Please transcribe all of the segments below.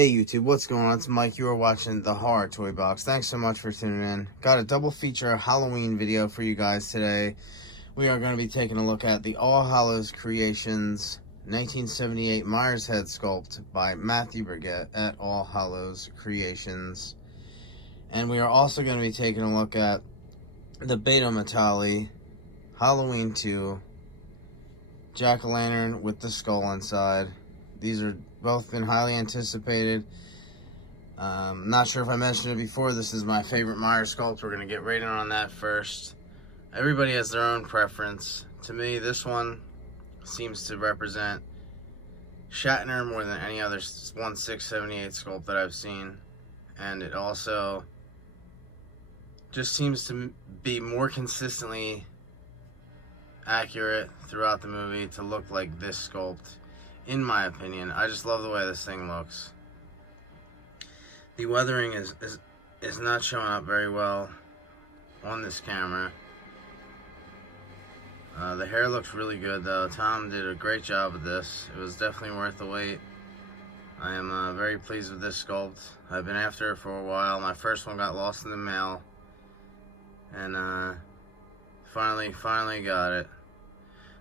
Hey YouTube, what's going on? It's Mike. You are watching the Horror Toy Box. Thanks so much for tuning in. Got a double feature Halloween video for you guys today. We are going to be taking a look at the All Hallows Creations 1978 Myers head sculpt by Matthew Burgett at All Hallows Creations. And we are also going to be taking a look at the Beto Matali Halloween 2 Jack-o'-lantern with the skull inside. These are both been highly anticipated. Not sure if I mentioned it before. This is my favorite Myers sculpt. We're going to get right in on that first. Everybody has their own preference. To me, this one seems to represent Shatner more than any other 1678 sculpt that I've seen. And it also just seems to be more consistently accurate throughout the movie to look like this sculpt. In my opinion, I just love the way this thing looks. The weathering is not showing up very well on this camera. The hair looks really good though. Tom did a great job with this. It was definitely worth the wait. I am very pleased with this sculpt. I've been after it for a while. My first one got lost in the mail, and finally got it.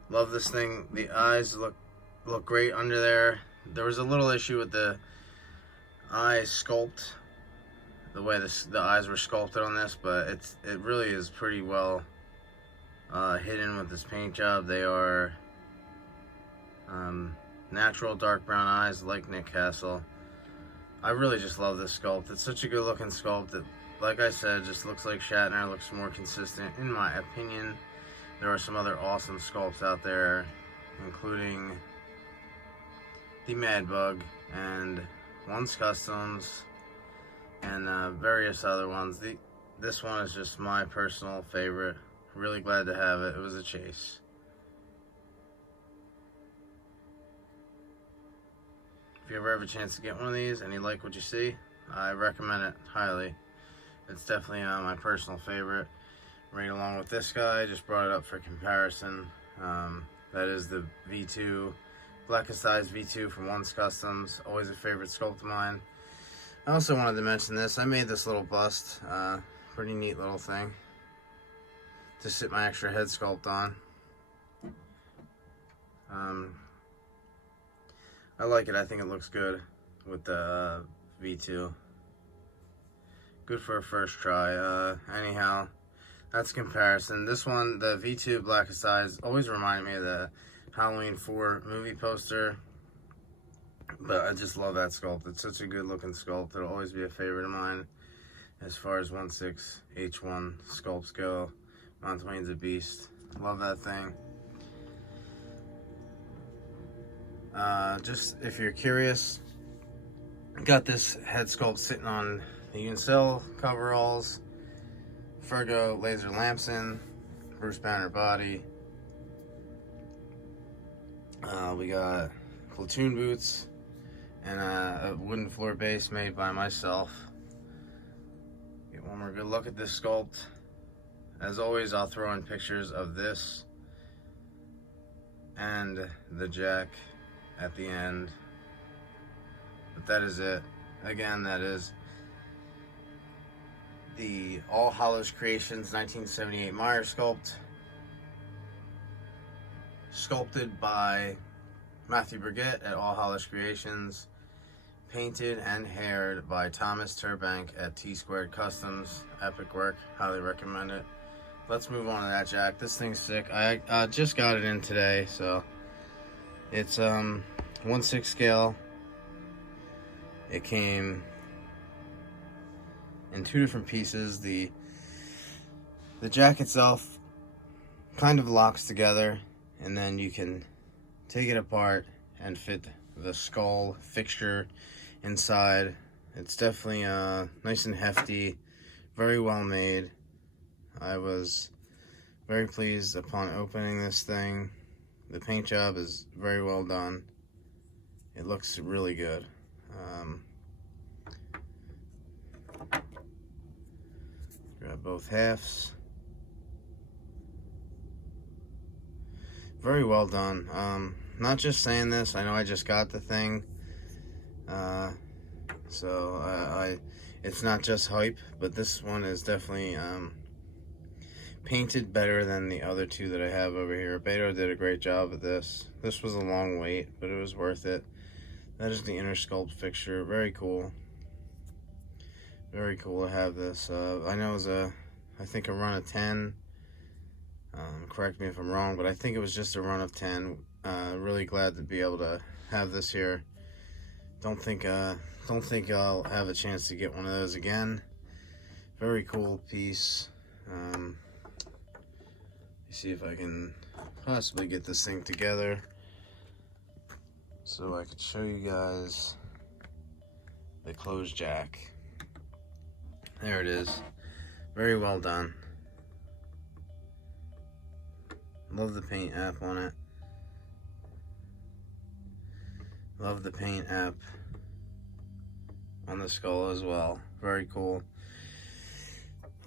Love this thing. The eyes look great under there. There was a little issue with the eye sculpt, the way the eyes were sculpted on this, but it really is pretty well hidden with this paint job. They are natural dark brown eyes like Nick Castle. I really just love this sculpt. It's such a good looking sculpt that, like I said, just looks like Shatner, looks more consistent in my opinion. There are some other awesome sculpts out there, including the Madbug and One's Customs and various other ones. This one is just my personal favorite. Really glad to have it. It was a chase. If you ever have a chance to get one of these and you like what you see, I recommend it highly. It's definitely my personal favorite. Right along with this guy, I just brought it up for comparison. That is the V2. Blackest V2 from One's Customs, always a favorite sculpt of mine. I also wanted to mention this. I made this little bust, pretty neat little thing to sit my extra head sculpt on. I like it. I think it looks good with the V2. Good for a first try. Anyhow, that's comparison. This one, the V2 Blackest Eyes, always reminded me of the Halloween 4 movie poster, but I just love that sculpt. It's such a good looking sculpt. It'll always be a favorite of mine as far as 1/6H1 sculpts go. Montaine's a beast. Love that thing. Just if you're curious, got this head sculpt sitting on the Uncell coveralls, Fergo laser lamps, Bruce Banner body. We got platoon boots and a wooden floor base made by myself. Get one more good look at this sculpt. As always, I'll throw in pictures of this and the Jack at the end. But that is it. Again, that is the All Hallows Creations 1978 Myers sculpt. Sculpted by Matthew Burgett at All Hallows Creations. Painted and haired by Thomas Turbank at T-Squared Customs. Epic work. Highly recommend it. Let's move on to that Jack. This thing's sick. I just got it in today, so it's 1/6 scale. It came in 2 different pieces. The Jack itself kind of locks together, and then you can take it apart and fit the skull fixture inside. It's definitely nice and hefty, very well made. I was very pleased upon opening this thing. The paint job is very well done. It looks really good. Grab both halves. Very well done. Not just saying this, I know I just got the thing. So it's not just hype, but this one is definitely painted better than the other two that I have over here. Beto did a great job of this. This was a long wait, but it was worth it. That is the inner sculpt fixture. Very cool. Very cool to have this. I know it was I think a run of 10. Correct me if I'm wrong, but I think it was just a run of 10. Really glad to be able to have this here. Don't think I'll have a chance to get one of those again. Very cool piece. Let me see if I can possibly get this thing together so I could show you guys the closed jack. There it is. Very well done. Love the paint app on it. Love the paint app on the skull as well. Very cool.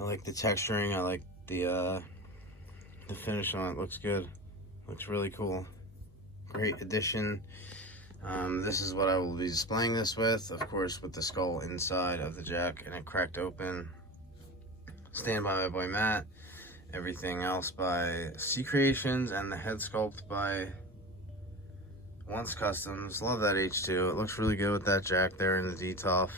I like the texturing. I like the finish on it. Looks good. Looks really cool. Great addition. This is what I will be displaying this with. Of course, with the skull inside of the jack and it cracked open. Stand by my boy Matt. Everything else by C Creations, and the head sculpt by Once Customs. Love that H2. It looks really good with that jack there in the D-Toff.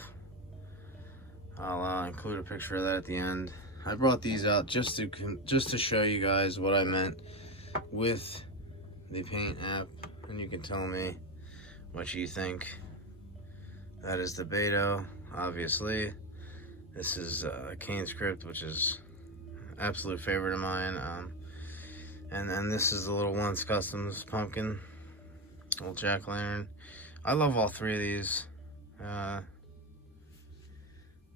I'll include a picture of that at the end. I brought these out just to show you guys what I meant with the paint app, and you can tell me what you think. That is the Beto, obviously. This is Kane Script, which is absolute favorite of mine. And then this is the little Once Customs pumpkin, old jack-o'-lantern. I love all three of these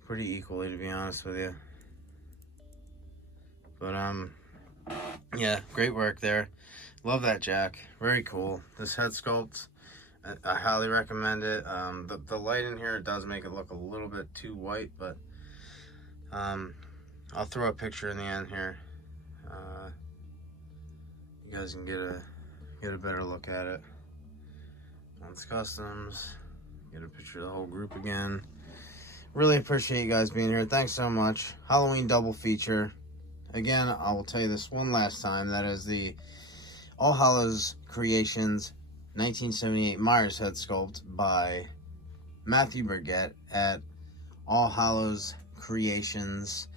pretty equally, to be honest with you. But yeah, great work there. Love that jack. Very cool. This head sculpt, I highly recommend it. The light in here does make it look a little bit too white, but I'll throw a picture in the end here. You guys can get a better look at it. Once Customs. Get a picture of the whole group again. Really appreciate you guys being here. Thanks so much. Halloween double feature. Again, I will tell you this one last time. That is the All Hallows Creations 1978 Myers head sculpt by Matthew Burgett at All Hallows Creations,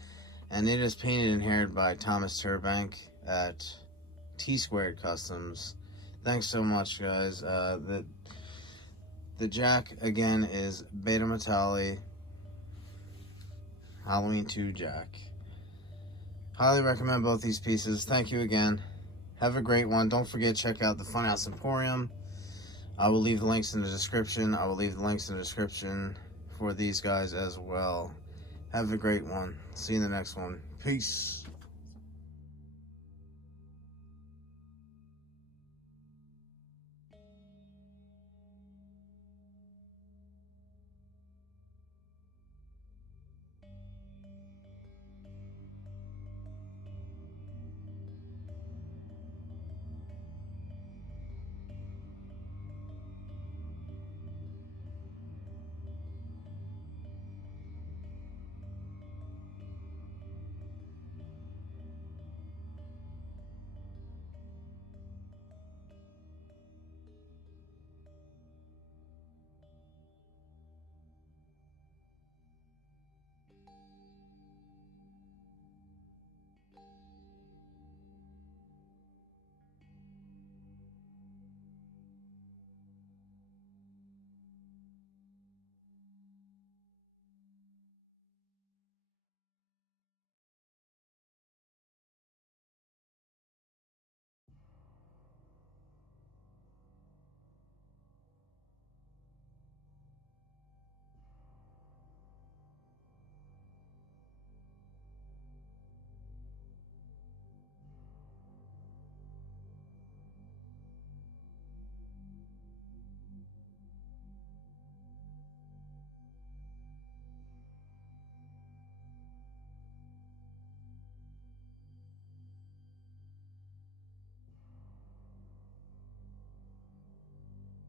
and it is painted and haired by Thomas Turbank at T Squared Customs. Thanks so much, guys. The jack again is Beto Matali Halloween 2 jack. Highly recommend both these pieces. Thank you again. Have a great one. Don't forget to check out the Funhouse Emporium. I will leave the links in the description. I will leave the links in the description for these guys as well. Have a great one. See you in the next one. Peace.